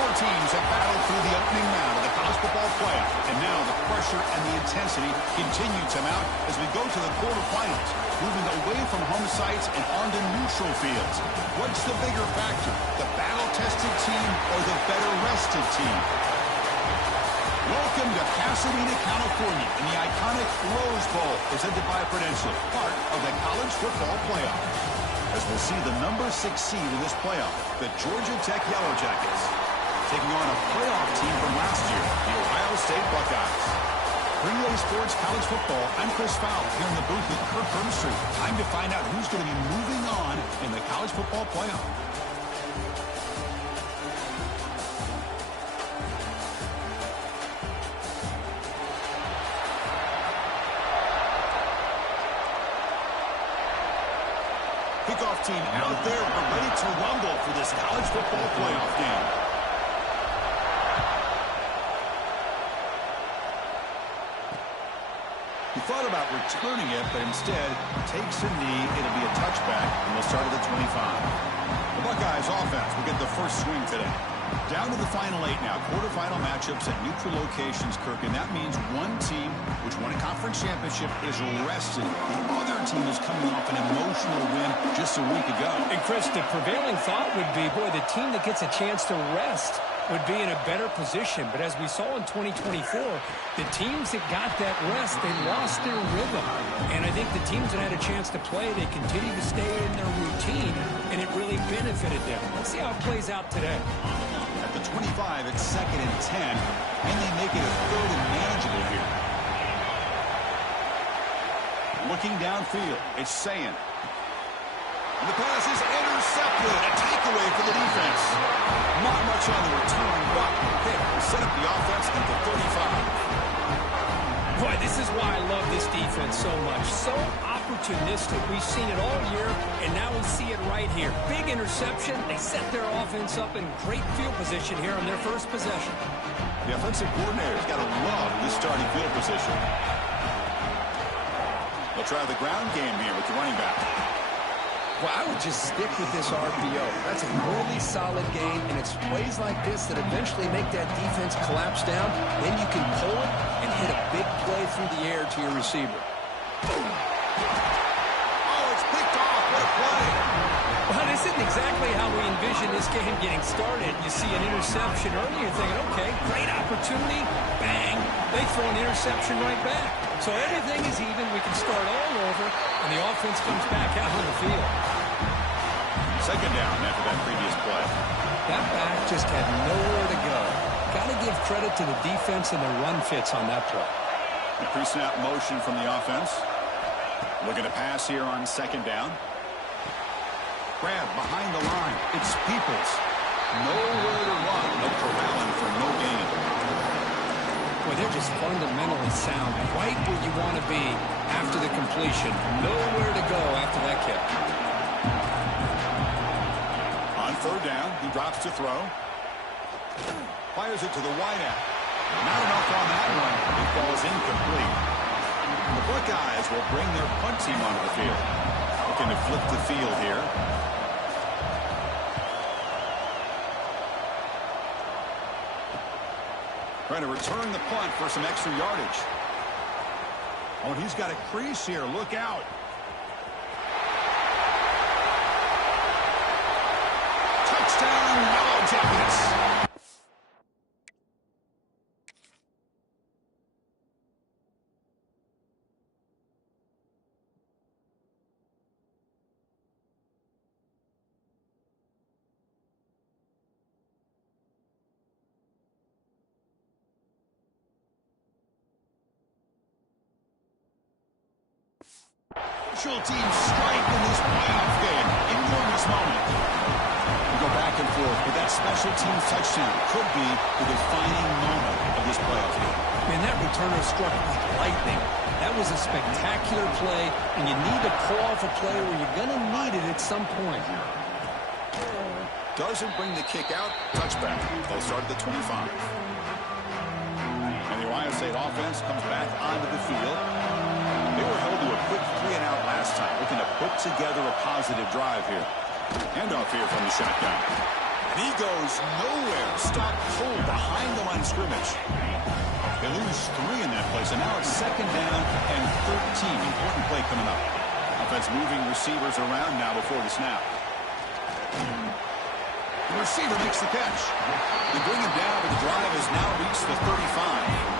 Four teams have battled through the opening round of the college football playoff, and now the pressure and the intensity continue to mount as we go to the quarterfinals, moving away from home sites and onto neutral fields. What's the bigger factor, the battle-tested team or the better-rested team? Welcome to Pasadena, California, in the iconic Rose Bowl, presented by Prudential, part of the college football playoff. As we'll see the number 6 seed in this playoff, the Georgia Tech Yellow Jackets, taking on a playoff team from last year, the Ohio State Buckeyes. Relay Sports College Football, I'm Chris Fowle, here in the booth with Kirk Herbstreit. Time to find out who's going to be moving on in the college football playoff. Kickoff team out there, we're ready to rumble for this college football playoff game. He thought about returning it, but instead takes a knee. It'll be a touchback, and we'll start at the 25. The Buckeyes offense will get the first swing today. Down to the final 8 now. Quarterfinal matchups at neutral locations, Kirk, and that means one team which won a conference championship is rested. The other team is coming off an emotional win just a week ago. And Chris, the prevailing thought would be, boy, the team that gets a chance to rest would be in a better position. But as we saw in 2024, the teams that got that rest, they lost their rhythm. And I think the teams that had a chance to play, they continued to stay in their routine, and it really benefited them. Let's see how it plays out today. At the 25, it's 2nd and 10, and they make it a 3rd and manageable here. Looking downfield, it's Sayin. And the pass is intercepted. A takeaway for the defense. Not much on the return, but they set up the offense at the 35. Boy, this is why I love this defense so much. So opportunistic. We've seen it all year, and now we see it right here. Big interception. They set their offense up in great field position here on their first possession. The offensive coordinator's got to love this starting field position. They'll try the ground game here with the running back. Well, I would just stick with this RPO. That's a really solid game, and it's plays like this that eventually make that defense collapse down. Then you can pull it and hit a big play through the air to your receiver. Oh, it's picked off. What a play. Well, this isn't exactly how we envisioned this game getting started. You see an interception early, you're thinking, okay, great opportunity. Bang. They throw an interception right back. So everything is even. We can start all over, and the offense comes back out on the field. 2nd down after that previous play. That back just had nowhere to go. Got to give credit to the defense and the run fits on that play. The pre-snap motion from the offense. Looking to pass here on 2nd down. Grab behind the line. It's Peoples. Nowhere to run. No corralling for no gain. Boy, they're just fundamentally sound, right where you want to be after the completion. Nowhere to go after that kick. On 3rd down, he drops to throw. Fires it to the wideout. Not enough on that one. It falls incomplete. The Buckeyes will bring their punt team onto the field. Looking to flip the field here. Trying to return the punt for some extra yardage. Oh, and he's got a crease here. Look out. Touchdown, Yellow Jackets. Teams strike in this playoff game. Enormous moment. We go back and forth, but that special teams touchdown could be the defining moment of this playoff game. Man, that returner struck like lightning. That was a spectacular play, and you need to pull off a play where you're going to need it at some point. Doesn't bring the kick out. Touchback. They'll start at the 25. And the Ohio State offense comes back onto the field. They were held to a quick 3-and-out last time, looking to put together a positive drive here. Handoff here from the shotgun. And he goes nowhere. Stop cold behind the line of scrimmage. They lose 3 in that play, so now it's 2nd down and 13. Important play coming up. Offense moving receivers around now before the snap. The receiver makes the catch. They bring him down, but the drive has now reached the 35.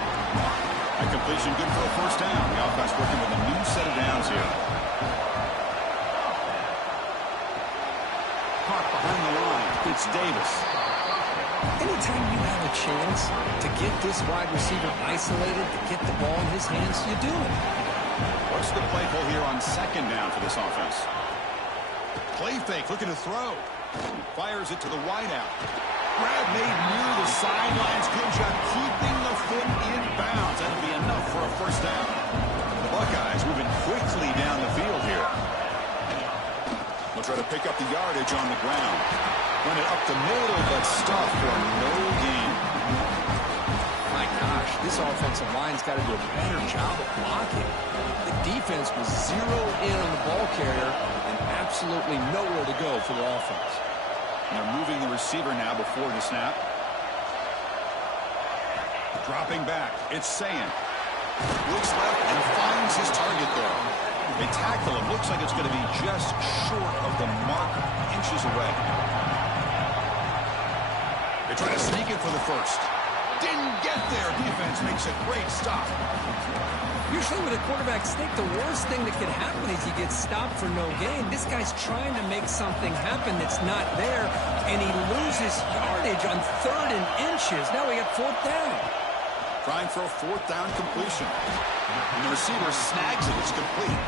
That completion good for a 1st down. The offense working with a new set of downs here. Caught behind the line. It's Davis. Anytime you have a chance to get this wide receiver isolated, to get the ball in his hands, you do it. What's the play call here on 2nd down for this offense? Play fake, looking to throw. Fires it to the wideout. Grab made near the sidelines. Good job keeping the foot in bounds. That'll be enough for a 1st down. The Buckeyes moving quickly down the field here. They'll try to pick up the yardage on the ground. Run it up the middle, but stop for no gain. My gosh, this offensive line's got to do a better job of blocking. The defense was zeroed in on the ball carrier and absolutely nowhere to go for the offense. They're moving the receiver now before the snap. Dropping back. It's Sayin. Looks left and finds his target there. They tackle him. Looks like it's going to be just short of the mark, inches away. They try to sneak it for the 1st. Didn't get there. Defense makes a great stop. Usually with a quarterback sneak, the worst thing that could happen is he gets stopped for no gain. This guy's trying to make something happen that's not there, and he loses yardage on 3rd and inches. Now we got 4th down. Trying for a 4th down completion. And the receiver snags it. It's complete.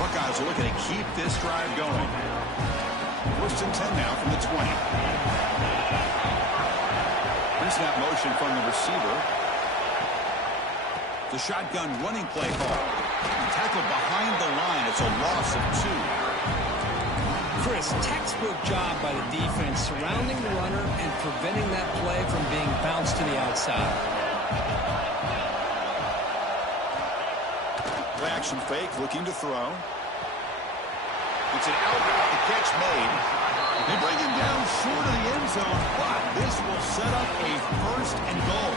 Buckeyes are looking to keep this drive going. 1st and 10 now from the 20. Pre-snap motion from the receiver. The shotgun running play call. Tackled behind the line. It's a loss of 2. Chris, textbook job by the defense surrounding the runner and preventing that play from being bounced to the outside. Play action fake, looking to throw. It's an out route. The catch made. They bring him down short of the end zone, but this will set up a 1st and goal.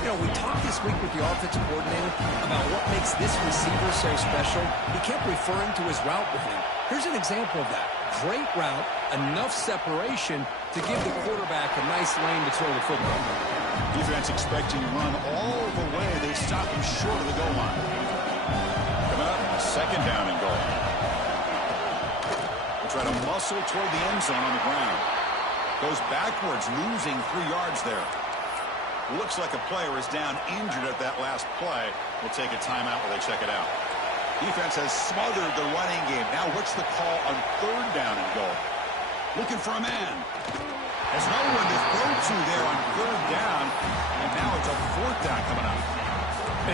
You know, we talked this week with the offensive coordinator about what makes this receiver so special. He kept referring to his route with him. Here's an example of that. Great route, enough separation to give the quarterback a nice lane to throw the football. Defense expecting to run all the way. They stop him short of the goal line. Coming up, 2nd down and goal. We'll try to muscle toward the end zone on the ground. Goes backwards, losing 3 yards there. Looks like a player is down injured at that last play. We'll take a timeout while they check it out. Defense has smothered the running game. Now what's the call on 3rd down and goal? Looking for a man. There's no one to throw to there on 3rd down. And now it's a 4th down coming up.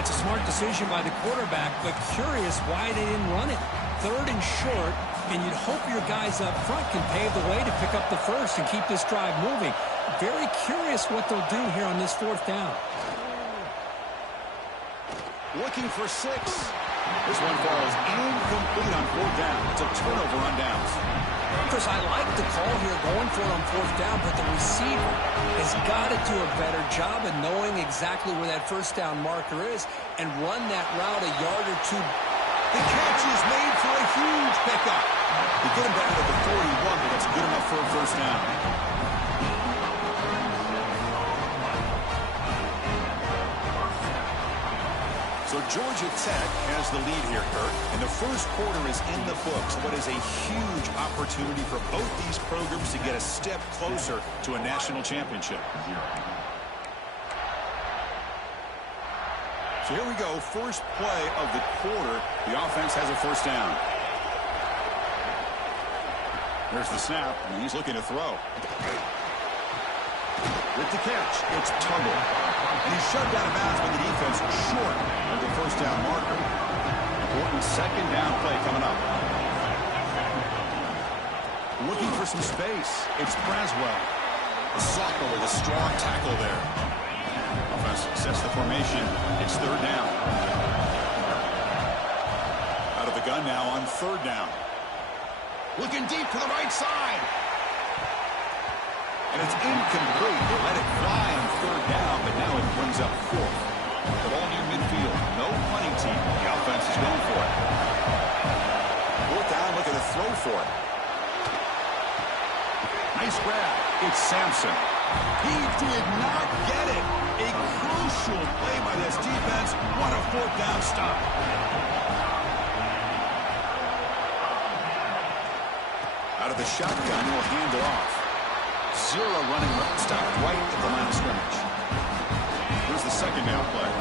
It's a smart decision by the quarterback, but curious why they didn't run it. 3rd and short, and you'd hope your guys up front can pave the way to pick up the 1st and keep this drive moving. Very curious what they'll do here on this 4th down. Looking for 6. This one falls incomplete on 4th down. It's a turnover on downs. Chris, I like the call here going for it on 4th down, but the receiver has got to do a better job of knowing exactly where that 1st down marker is and run that route a yard or 2. The catch is made for a huge pickup. They get him down to the 41, but that's good enough for a 1st down. So Georgia Tech has the lead here, Kurt. And the 1st quarter is in the books. What is a huge opportunity for both these programs to get a step closer to a national championship. So here we go. 1st play of the quarter. The offense has a 1st down. There's the snap, and he's looking to throw. With the catch, it's Tuggle. And he's shoved out of bounds by the defense short of the 1st down marker. Important 2nd down play coming up. Looking for some space. It's Braswell. The sophomore with a strong tackle there. Offense sets the formation. It's 3rd down. Out of the gun now on 3rd down. Looking deep to the right side. And it's incomplete. They let it fly on third down, but now it brings up fourth. The ball near midfield. No punting team. The offense is going for it. Fourth down, look at the throw for it. Nice grab. It's Sampson. He did not get it. A crucial play by this defense. What a fourth down stop. Out of the shotgun, he'll hand it off. Zero running stop right at the line of scrimmage. Here's the second down play.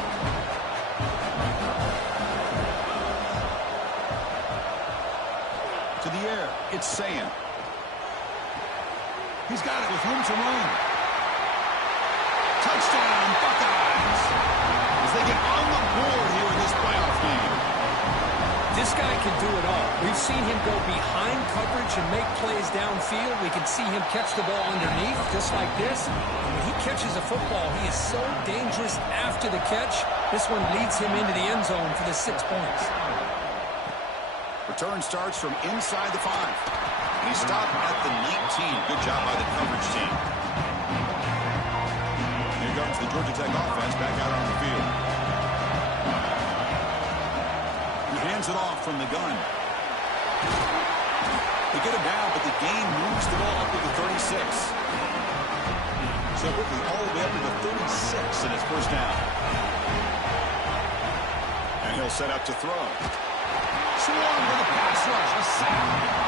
To the air, it's Sayin. He's got it with room to run. Touchdown, Buckeyes! As they get on the board here in this playoff game. This guy can do it all. We've seen him go behind coverage and make plays downfield. We can see him catch the ball underneath, just like this. And when he catches a football, he is so dangerous after the catch. This one leads him into the end zone for the 6 points. Return starts from inside the 5. And he stopped at the 19. Good job by the coverage team. Here comes the Georgia Tech offense back out on the field. He hands it off from the gun. They get him down, but the game moves the ball up to the 36. So quickly all the way up to the 36 in his first down. And he'll set up to throw. Swarm with a pass rush, a sack.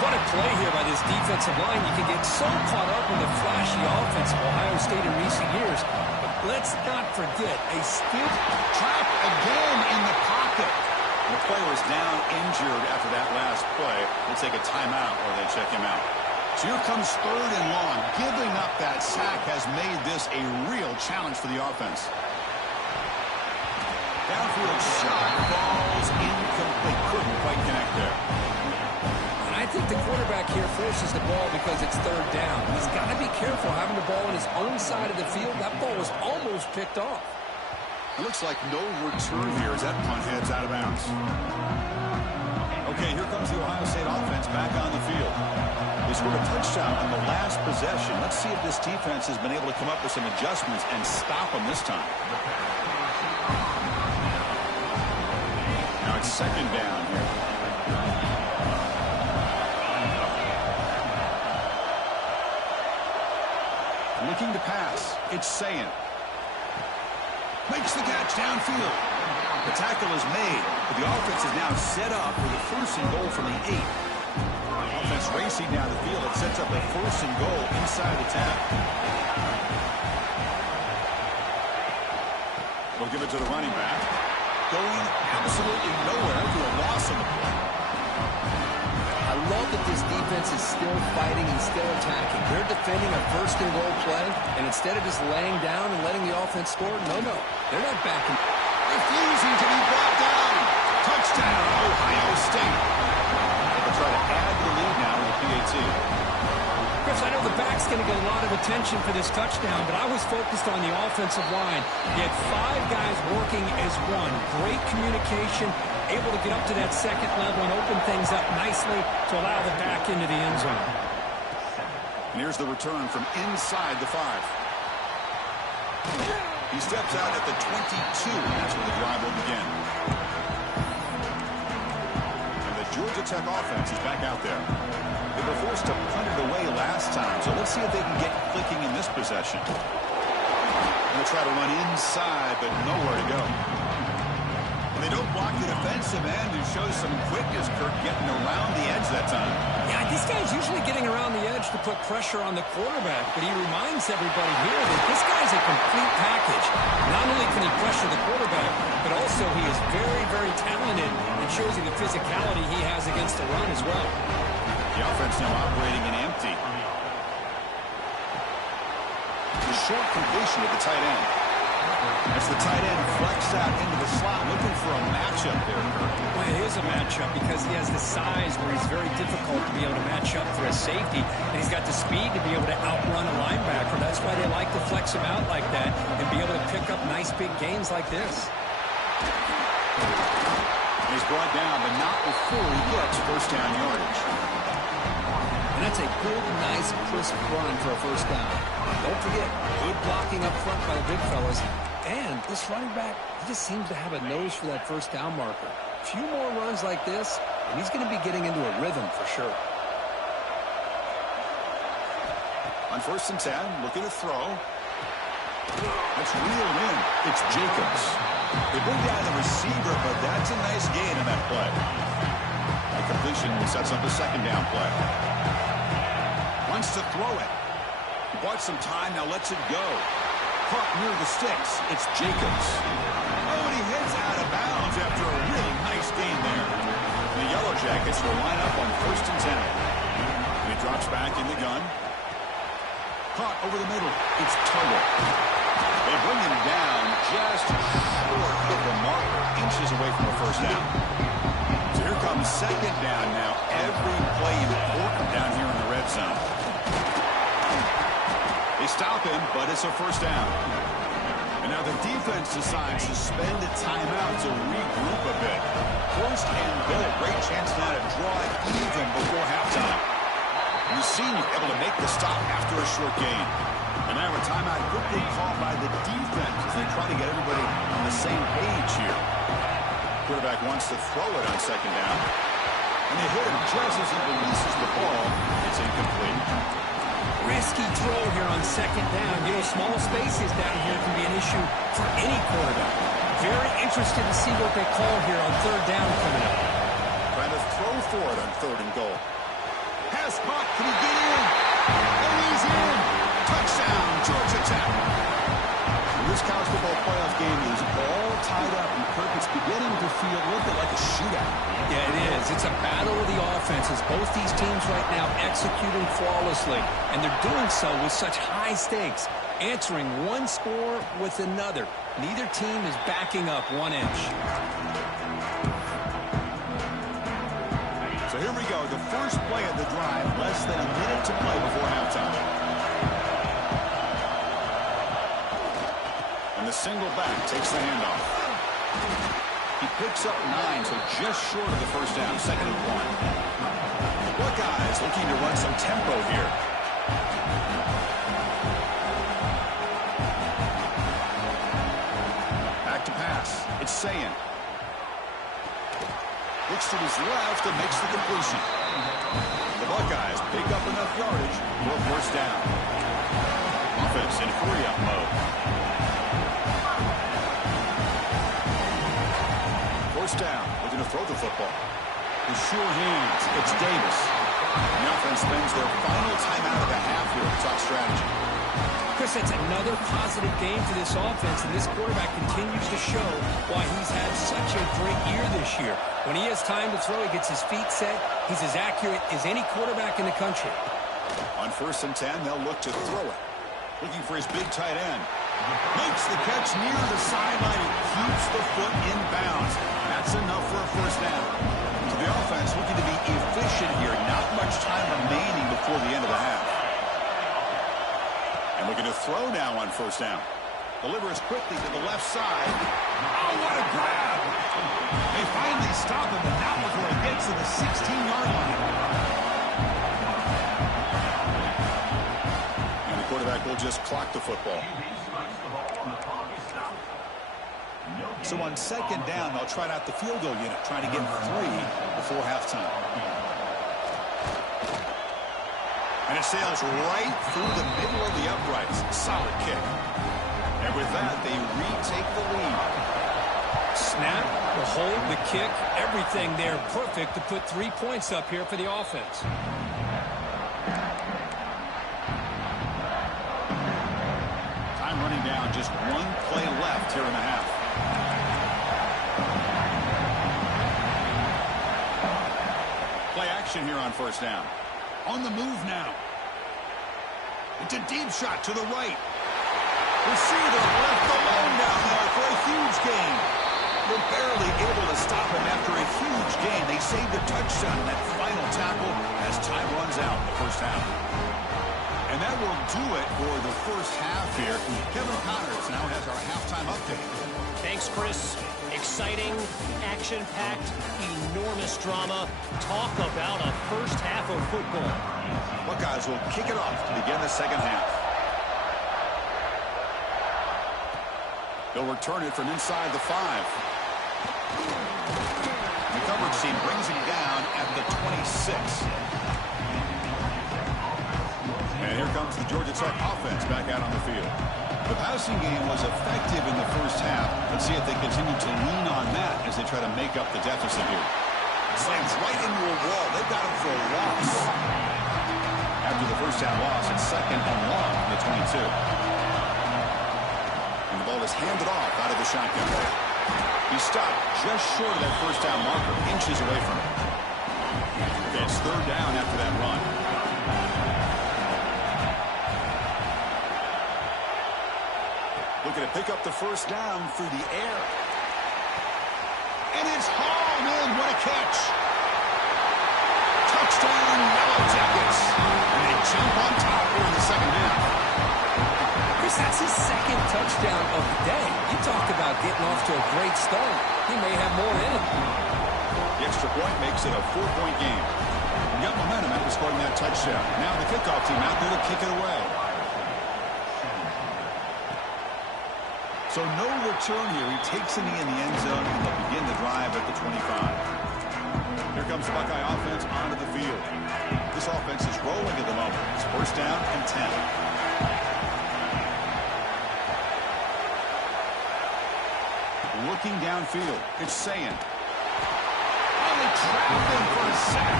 What a play here by this defensive line. You can get so caught up in the flashy offense of Ohio State in recent years. But let's not forget a stiff trap again in the pocket. The player is down injured after that last play. We'll take a timeout or they check him out. So here comes third and long. Giving up that sack has made this a real challenge for the offense. Downfield shot, falls incomplete. Couldn't quite connect there. And I think the quarterback here forces the ball because it's third down. He's got to be careful having the ball on his own side of the field. That ball was almost picked off. It looks like no return here as that punt heads out of bounds. Okay, here comes the Ohio State offense back on the field. They scored a touchdown on the last possession. Let's see if this defense has been able to come up with some adjustments and stop them this time. Now it's second down here. Looking to pass. It's Sayin. Makes the catch downfield. The tackle is made, but the offense is now set up with a first and goal from the 8. Offense racing down the field. It sets up a first and goal inside the 10. They'll give it to the running back. Going absolutely nowhere to a loss on the play. I love that this defense is still fighting and still attacking. They're defending a first and goal play, and instead of just laying down and letting the offense score, no, they're not backing. Refusing to be brought down. Touchdown, Ohio State. They'll try to add the lead now with the PAT. Chris, I know the back's going to get a lot of attention for this touchdown, but I was focused on the offensive line. He had 5 guys working as one. Great communication, able to get up to that second level and open things up nicely to allow the back into the end zone. And here's the return from inside the 5. He steps out at the 22. That's where the drive will begin. And the Georgia Tech offense is back out there. They were forced to punt it away last time, so let's see if they can get clicking in this possession. They'll try to run inside, but nowhere to go. And they don't block the defensive end, who shows some quickness, Kirk, getting around the edge that time. Yeah, this guy's usually getting around the edge to put pressure on the quarterback, but he reminds everybody here that this guy's a complete package. Not only can he pressure the quarterback, but also he is very, very talented and shows you the physicality he has against the run as well. The offense now operating in empty. The short completion with the tight end. As the tight end flexed out into the slot, looking for a matchup there, Kirk. Well, it is a matchup because he has the size where he's very difficult to be able to match up for a safety, and he's got the speed to be able to outrun a linebacker. That's why they like to flex him out like that and be able to pick up nice big gains like this. He's brought down, but not before he gets first down yardage. And that's a good, nice, crisp run for a first down. Don't forget, good blocking up front by the big fellas. And this running back, he just seems to have a nose for that first down marker. A few more runs like this, and he's going to be getting into a rhythm for sure. On 1st and 10, looking to throw. That's reeled in. It's Jacobs. They bring down the receiver, but that's a nice gain in that play. That completion sets up a 2nd down play. Wants to throw it. Bought some time, now lets it go. Caught near the sticks. It's Jacobs. Oh, and he heads out of bounds after a really nice gain there. The Yellow Jackets will line up on 1st and 10. And he drops back in the gun. Caught over the middle. It's Tuttle. They bring him down just short of the marker, inches away from a first down. So here comes 2nd down now. Every play important down here in the red zone. They stop him, but it's a first down. And now the defense decides to spend a timeout to regroup a bit. 1st and goal. Great chance now to draw it even before halftime. The senior able to make the stop after a short gain. And now a timeout quickly called by the defense as they try to get everybody on the same page here. Quarterback wants to throw it on 2nd down. And they hit him just as he releases the ball. It's incomplete. Risky throw here on 2nd down. You know, small spaces down here can be an issue for any quarterback. Very interested to see what they call here on 3rd down coming up. Trying to throw for it on 3rd and goal. Pass caught. Can he get in? And he's in. Touchdown, Georgia Tech. This college football playoff game is all tied up, and Kirk, it's beginning to feel a little bit like a shootout. Yeah, it is. It's a battle of the offenses. Both these teams right now executing flawlessly, and they're doing so with such high stakes, answering one score with another. Neither team is backing up 1 inch. So here we go, the first play of the drive, less than a minute to play before halftime. And the single back takes the handoff. He picks up 9, so just short of the first down, 2nd and 1. The Buckeyes looking to run some tempo here. Back to pass. It's Sayin. Looks to his left and makes the completion. The Buckeyes pick up enough yardage for a first down. Offense in hurry-up mode. First down, looking to throw the football. With sure hands, it's Davis. The offense spends their final timeout of the half here with top strategy. Chris, that's another positive game for this offense, and this quarterback continues to show why he's had such a great year this year. When he has time to throw, he gets his feet set. He's as accurate as any quarterback in the country. On 1st and 10, they'll look to throw it. Looking for his big tight end. Makes the catch near the sideline and keeps the foot in bounds. That's enough for a first down. So the offense looking to be efficient here. Not much time remaining before the end of the half. And looking to throw now on first down. Delivers quickly to the left side. Oh, what a grab! They finally stop him, but not before he gets to the 16-yard line. And the quarterback will just clock the football. So on 2nd down, they'll try out the field goal unit, trying to get 3 before halftime. And it sails right through the middle of the uprights. Solid kick. And with that, they retake the lead. Snap, the hold, the kick, everything there perfect to put 3 points up here for the offense. Time running down, just 1 play left here in the half. Play action here on first down. On the move now. It's a deep shot to the right. Receiver left alone down there for a huge gain. They're barely able to stop him after a huge gain. They saved a touchdown in that final tackle as time runs out in the first half. And that will do it for the first half here. Kevin Connors now has our halftime update. Thanks, Chris. Exciting, action-packed, enormous drama. Talk about a first half of football. Buckeyes will kick it off to begin the second half. They'll return it from inside the 5. The coverage team brings it down at the 26. And here comes the Georgia Tech offense back out on the field. The passing game was effective in the first half. Let's see if they continue to lean on that as they try to make up the deficit here. Slams right into a wall. They've got him for a loss. After the first down loss, it's 2nd and long from the 22. And the ball is handed off out of the shotgun. He stopped just short of that first down marker, inches away from it. Okay, it's 3rd down after that run. Looking to pick up the first down through the air. And it's hauled in. What a catch. Touchdown, Yellow Jackets. And they jump on top here in the second half. Chris, that's his 2nd touchdown of the day. You talked about getting off to a great start. He may have more in him. The extra point makes it a 4-point game. He got momentum after scoring that touchdown. Now the kickoff team out there to kick it away. So no return here. He takes a knee in the end zone, and they'll begin the drive at the 25. Here comes the Buckeye offense onto the field. This offense is rolling at the moment. It's 1st down and 10. Looking downfield. It's Sayin. Oh, they trapped him for a sack.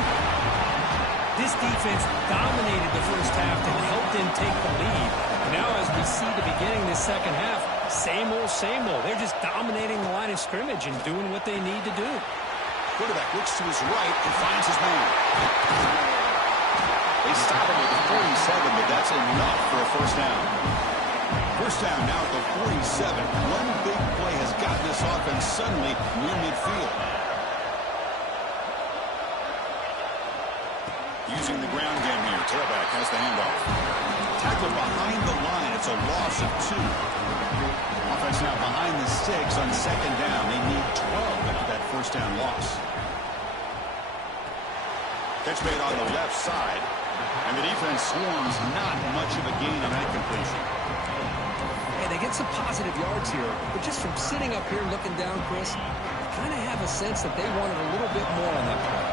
This defense dominated the first half and helped them take the lead. Now as we see the beginning of the second half, same old, same old. They're just dominating the line of scrimmage and doing what they need to do. Quarterback looks to his right and finds his man. They stop him at the 47, but that's enough for a first down. First down now at the 47. One big play has gotten this offense suddenly near midfield. Using the ground game here. Tailback has the handoff. Tackled behind the line. It's a loss of 2. Offense now behind the sticks on 2nd down. They need 12 after that first down loss. Catch made on the left side. And the defense swarms not much of a gain on that completion. Hey, they get some positive yards here. But just from sitting up here looking down, Chris, I kind of have a sense that they wanted a little bit more on that play.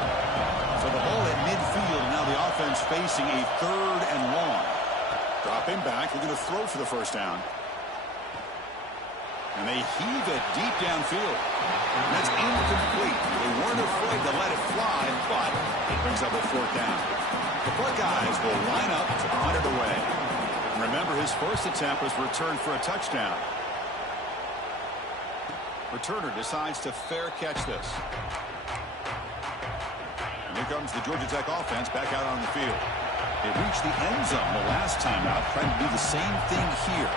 So the ball at midfield. Now the offense facing a 3rd and long. Dropping back. They're going to throw for the first down. And they heave it deep downfield. And that's incomplete. They weren't afraid to let it fly, but it brings up a 4th down. The Buckeyes will line up to punt it away. And remember, his first attempt was returned for a touchdown. Returner decides to fair catch this. And here comes the Georgia Tech offense back out on the field. They reached the end zone the last time out, trying to do the same thing here.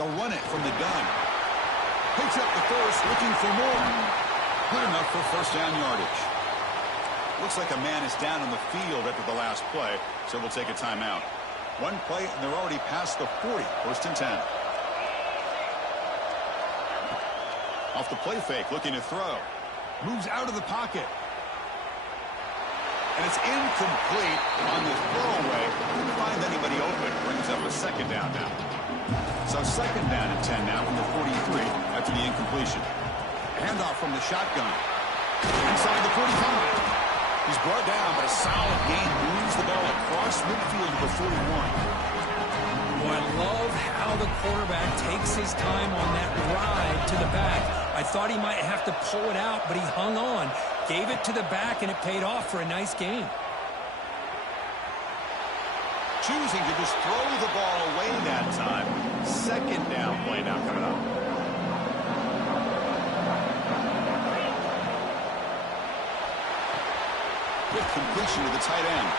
They'll run it from the gun. Picks up the first, looking for more. Good enough for first down yardage. Looks like a man is down on the field after the last play, so we'll take a timeout. One play, and they're already past the 40. First and 10. Off the play fake, looking to throw. Moves out of the pocket. And it's incomplete on the throwaway. Couldn't find anybody open. Brings up a second down now. So second down and 10 now from the 43 after the incompletion. Handoff from the shotgun. Inside the 45. He's brought down, but a solid gain moves the ball across midfield to the 41. Well, I love how the quarterback takes his time on that ride to the back. I thought he might have to pull it out, but he hung on, gave it to the back, and it paid off for a nice gain. Choosing to just throw the ball away that time. Second down play now coming up. Quick completion to the tight end.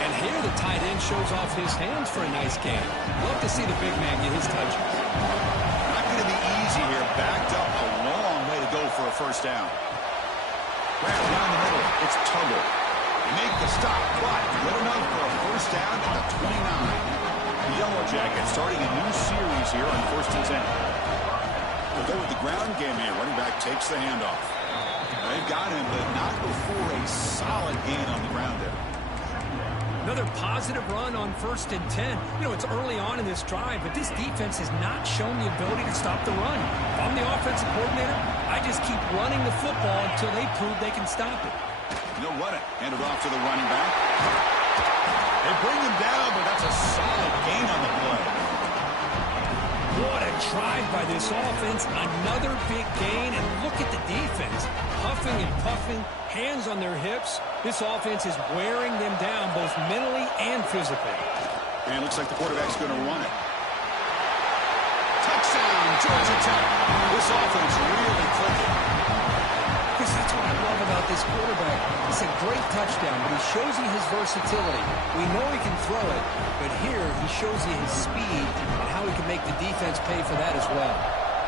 And here the tight end shows off his hands for a nice gain. Love to see the big man get his touches. Not going to be easy here. Backed up a long way to go for a first down. Grab down the middle. It's Tuggle. Make the stop, but good enough for a first down at the 29. The Yellow Jackets starting a new series here on 1st and 10. We'll go with the ground game here. Running back takes the handoff. They've got him, but not before a solid gain on the ground there. Another positive run on 1st and 10. You know, it's early on in this drive, but this defense has not shown the ability to stop the run. If I'm the offensive coordinator, I just keep running the football until they prove they can stop it. They'll run it. Hand it off to the running back. They bring him down, but that's a solid gain on the play. What a drive by this offense. Another big gain, and look at the defense. Puffing and puffing, hands on their hips. This offense is wearing them down both mentally and physically. And it looks like the quarterback's going to run it. Touchdown, Georgia Tech. This offense really clicking. Chris, that's what I love about this quarterback. It's a great touchdown, but he shows you his versatility. We know he can throw it, but here he shows you his speed and how he can make the defense pay for that as well.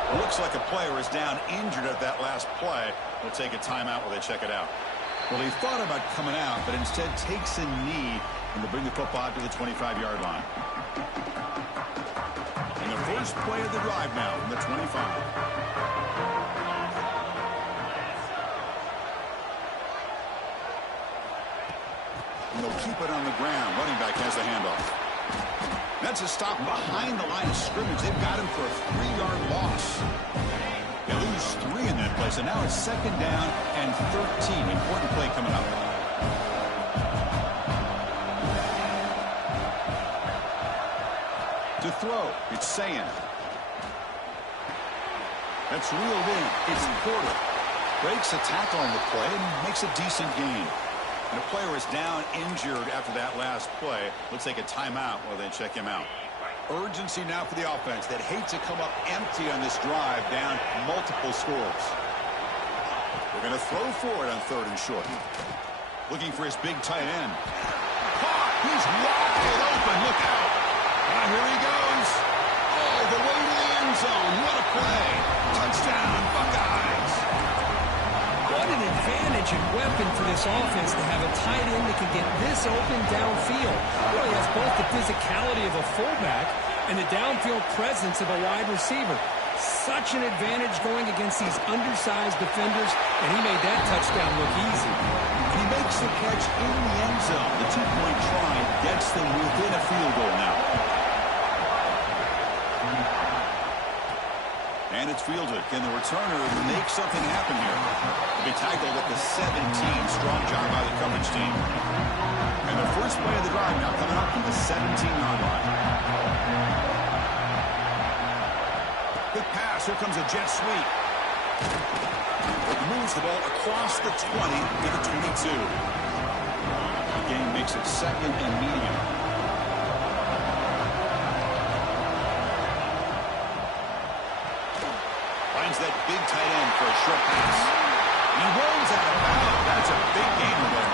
It looks like a player is down injured at that last play. We'll take a timeout while they check it out. Well, he thought about coming out, but instead takes a knee and to bring the football to the 25-yard line. And the first play of the drive now from the 25. And they'll keep it on the ground. Running back has the handoff. That's a stop behind the line of scrimmage. They've got him for a 3-yard loss. They lose 3 in that play, so now it's second down and 13. Important play coming up. To throw, it's Saying. That's reeled in. It's Porter. Breaks a tackle on the play and makes a decent gain. And a player is down injured after that last play. Let's take a timeout while they check him out. Urgency now for the offense that hate to come up empty on this drive, down multiple scores. They're going to throw for it on 3rd and short. Looking for his big tight end. Caught! He's wide open. Look out. Here he goes. All the way to the end zone. What a play. Touchdown, Buckeyes. What an advantage and weapon for this offense to have a tight end that can get this open downfield. Really has both the physicality of a fullback and the downfield presence of a wide receiver. Such an advantage going against these undersized defenders, and he made that touchdown look easy. And he makes the catch in the end zone. The 2-point try gets them within a field goal now. And it's fielded. Can the returner make something happen here? They tackled at the 17. Strong job by the coverage team. And the first play of the drive now coming up from the 17-yard line. Good pass. Here comes a jet sweep. It moves the ball across the 20 to the 22. The game makes it second and medium. That big tight end for a short pass. And he rolls out of bounds. That's a big gain there.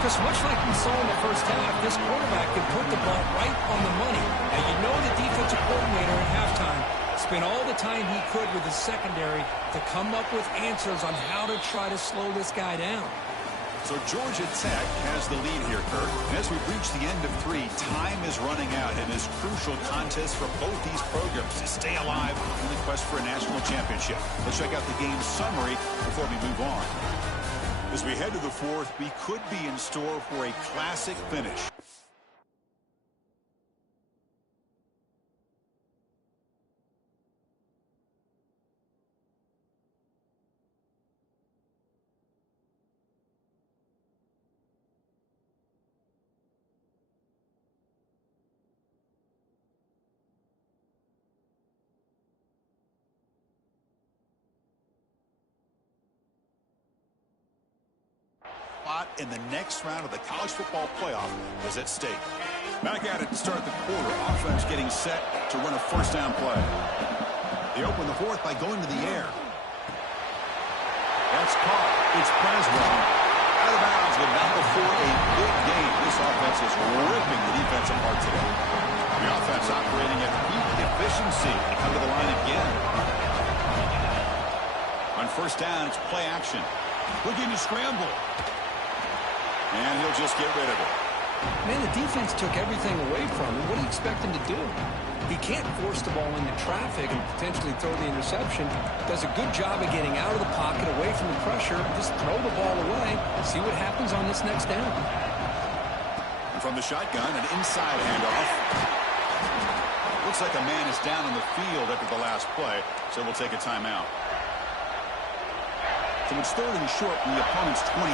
Because much like we saw in the first half, this quarterback can put the ball right on the money. Now, you know the defensive coordinator at halftime spent all the time he could with his secondary to come up with answers on how to try to slow this guy down. So Georgia Tech has the lead here, Kirk. And as we've reached the end of 3, time is running out in this crucial contest for both these programs to stay alive in the quest for a national championship. Let's check out the game summary before we move on. As we head to the 4th, we could be in store for a classic finish. In the next round of the college football playoff is at stake. Back at it to start the quarter. Offense getting set to run a first down play. They open the 4th by going to the air. That's caught. It's Braswell. Out of bounds, but not before a big game. This offense is ripping the defense apart today. The offense operating at peak efficiency. They come to the line again. On first down, it's play action. Looking to scramble. And he'll just get rid of it. Man, the defense took everything away from him. What do you expect him to do? He can't force the ball into traffic and potentially throw the interception. Does a good job of getting out of the pocket, away from the pressure, just throw the ball away, see what happens on this next down. And from the shotgun, an inside handoff. Looks like a man is down on the field after the last play, so we'll take a timeout. So it's 3rd and short from the opponent's 28.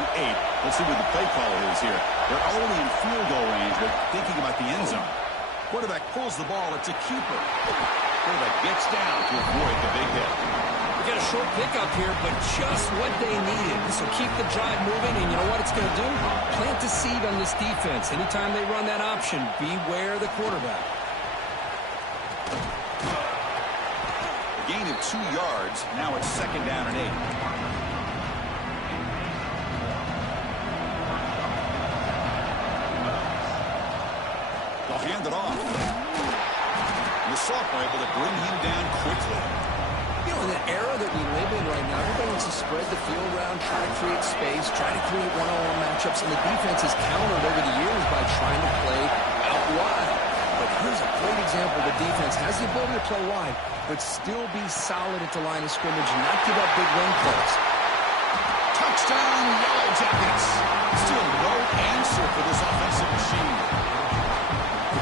Let's see what the play caller is here. They're already in field goal range, but thinking about the end zone. Quarterback pulls the ball. It's a keeper. Quarterback gets down to avoid the big hit. We got a short pickup here, but just what they needed. This will keep the drive moving, and you know what it's going to do? Plant a seed on this defense. Anytime they run that option, beware the quarterback. A gain of 2 yards. Now it's 2nd down and 8. Hand it off. The sophomore able to bring him down quickly. You know, in the era that we live in right now, everybody wants to spread the field around, try to create space, try to create one-on-one matchups, and the defense has countered over the years by trying to play out wide. But here's a great example. The defense has the ability to play wide, but still be solid at the line of scrimmage and not give up big run plays. Touchdown, Yellow Jackets. Still no answer for this offensive machine.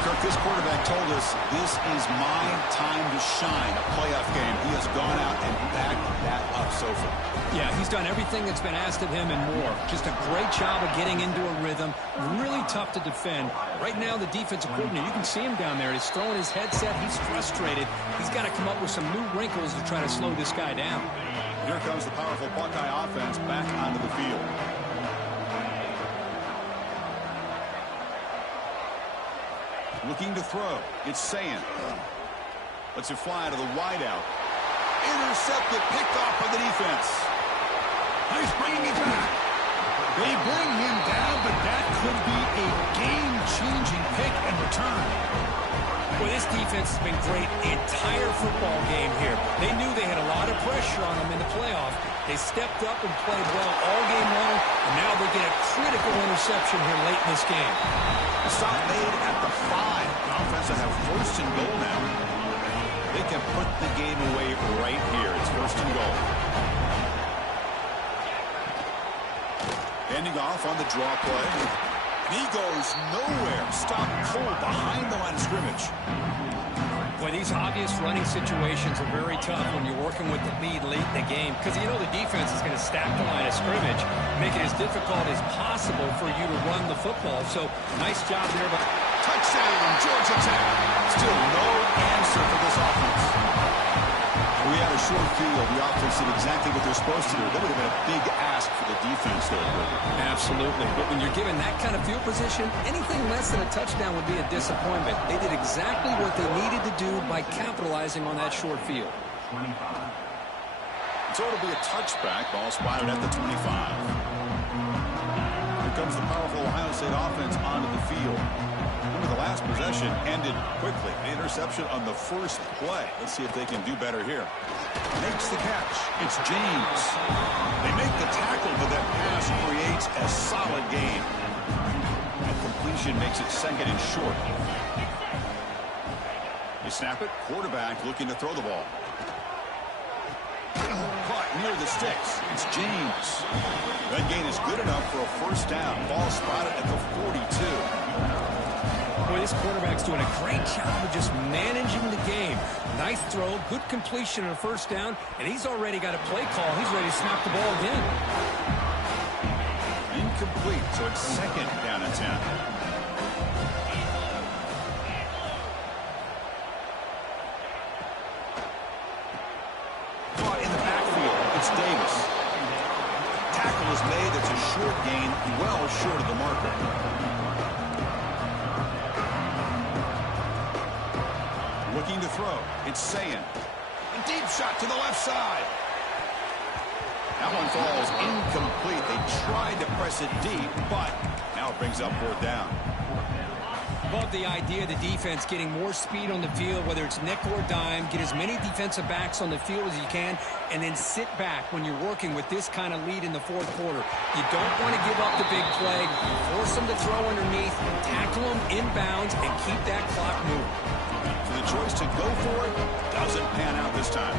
Kirk, this quarterback told us this is my time to shine, a playoff game. He has gone out and backed that up so far. Yeah, he's done everything that's been asked of him and more. Just a great job of getting into a rhythm. Really tough to defend. Right now, the defensive coordinator, you can see him down there. He's throwing his headset. He's frustrated. He's got to come up with some new wrinkles to try to slow this guy down. Here comes the powerful Buckeye offense back onto the field. Looking to throw. It's Sayan. Lets it fly to the wideout. Intercepted, picked off by the defense. He's bringing it back. They bring him down, but that could be a game-changing pick and return. Well, this defense has been great the entire football game here. They knew they had a lot of pressure on them in the playoff. They stepped up and played well all game long, and now they get a critical interception here late in this game. The stop made at the 5. The offense will have 1st and goal now. They can put the game away right here. It's 1st and goal. Ending off on the draw play. He goes nowhere. Stop cold behind the line of scrimmage. Boy, these obvious running situations are very tough when you're working with the lead late in the game, because you know the defense is going to stack the line of scrimmage, make it as difficult as possible for you to run the football. So nice job there. But touchdown, Georgia Tech. Still no answer for this offense. We had a short field. The offense did exactly what they're supposed to do. That would have been a big ask for the defense, though. Absolutely. But when you're given that kind of field position, anything less than a touchdown would be a disappointment. They did exactly what they needed to do by capitalizing on that short field. So it'll be a touchback. Ball spotted at the 25. Here comes the powerful Ohio State offense onto the field. Remember, the last possession ended quickly. An interception on the first play. Let's see if they can do better here. Makes the catch. It's James. They make the tackle, but that pass creates a solid gain. And completion makes it 2nd and short. They snap it. Quarterback looking to throw the ball. Caught near the sticks. It's James. That gain is good enough for a 1st down. Ball spotted at the 42. Boy, this quarterback's doing a great job of just managing the game. Nice throw, good completion on a 1st down, and he's already got a play call. He's ready to snap the ball again. Incomplete, so it's 2nd down and 10. Caught in the backfield. It's Davis. Tackle is made. It's a short gain, well short of the marker. Looking to throw. It's Sayan. A deep shot to the left side. That one falls incomplete. They tried to press it deep, but now it brings up 4th down. Love the idea of the defense getting more speed on the field, whether it's nickel or dime, get as many defensive backs on the field as you can, and then sit back when you're working with this kind of lead in the 4th quarter. You don't want to give up the big play. Force them to throw underneath, tackle them inbounds, and keep that clock moving. So the choice to go for it doesn't pan out this time.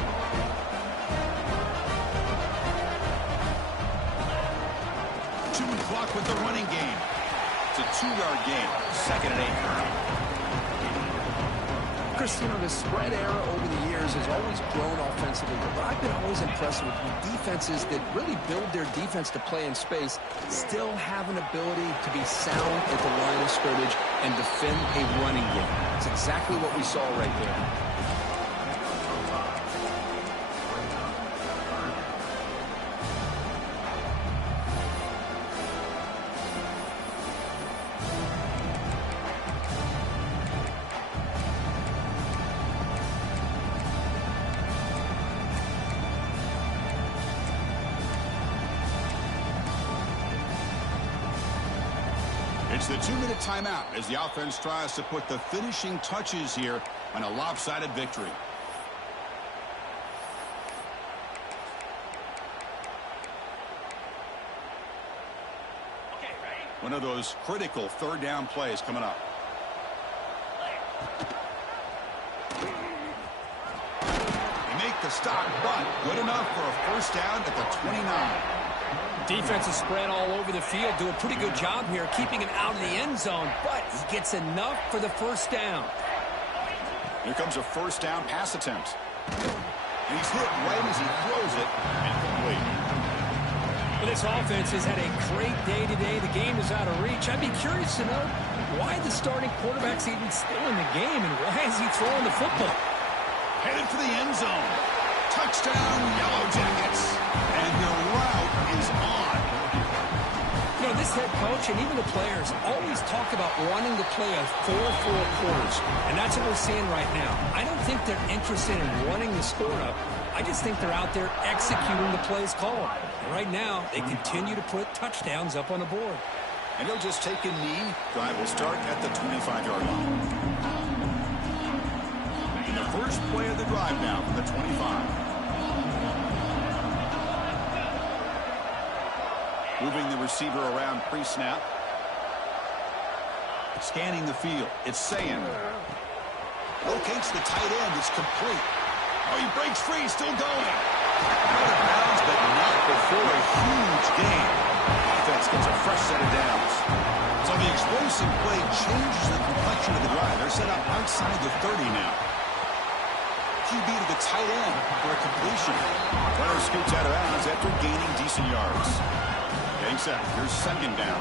Chewing clock with the running game. It's a 2-yard gain. 2nd and 8. Chris, you know, the spread era over the years has always grown offensively, but I've been always impressed with defenses that really build their defense to play in space, still have an ability to be sound at the line of scrimmage and defend a running game. That's exactly what we saw right there. It's the 2-minute timeout as the offense tries to put the finishing touches here on a lopsided victory. One of those critical 3rd down plays coming up. They make the stop, but good enough for a 1st down at the 29. Defense is spread all over the field. Do a pretty good job here keeping him out of the end zone, but he gets enough for the 1st down. Here comes a 1st down pass attempt. And he's hit right as he throws it, incomplete. Well, this offense has had a great day today. The game is out of reach. I'd be curious to know why the starting quarterback's even still in the game, and why is he throwing the football? Headed for the end zone. Touchdown, Yellow Jackets. And your route is on. You know, this head coach and even the players always talk about wanting to play a 4-4 quarters, and that's what we're seeing right now. I don't think they're interested in running the score up. I just think they're out there executing the plays called. And right now, they continue to put touchdowns up on the board. And he'll just take a knee. Drive will start at the 25-yard line. The first play of the drive now from the 25. Moving the receiver around pre-snap. Scanning the field. It's Sayan. Locates the tight end. It's complete. Oh, he breaks free. Still going. Out of bounds, but not before a huge gain. Offense gets a fresh set of downs. So the explosive play changes the complexion of the drive. They're set up outside the 30 now. QB to the tight end for a completion. Runner scoots out of bounds after gaining decent yards. Getting set. Here's 2nd down.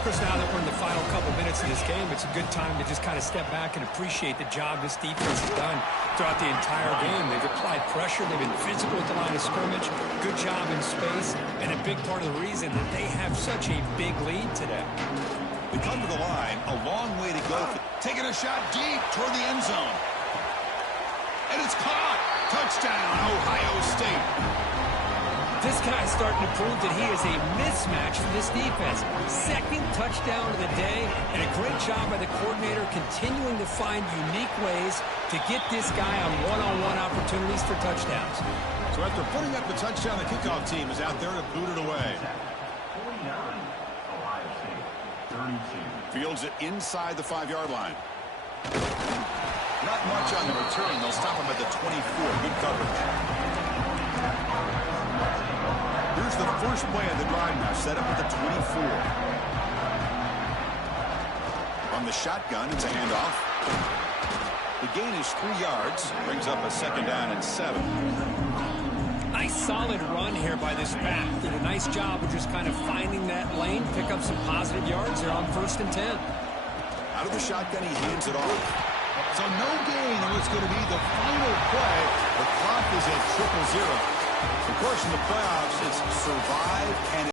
Chris, now that we're in the final couple minutes of this game, it's a good time to just kind of step back and appreciate the job this defense has done throughout the entire game. They've applied pressure. They've been physical at the line of scrimmage. Good job in space. And a big part of the reason that they have such a big lead today. We come to the line. A long way to go. Taking a shot deep toward the end zone. And it's caught. Touchdown, Ohio State. This guy's starting to prove that he is a mismatch for this defense. 2nd touchdown of the day, and a great job by the coordinator continuing to find unique ways to get this guy on one-on-one opportunities for touchdowns. So after putting up the touchdown, the kickoff team is out there to boot it away. Fields it inside the 5-yard line. Not much on the return. They'll stop him at the 24. Good coverage. Here's the first play of the drive now, set up at the 24. On the shotgun, it's a handoff. The gain is 3 yards. Brings up a 2nd down and 7. Nice solid run here by this back. Did a nice job of just kind of finding that lane, pick up some positive yards there on 1st and 10. Out of the shotgun, he hands it off. So no gain on what's going to be the final play. The clock is at 0-0. Of course, in the playoffs, it's survive and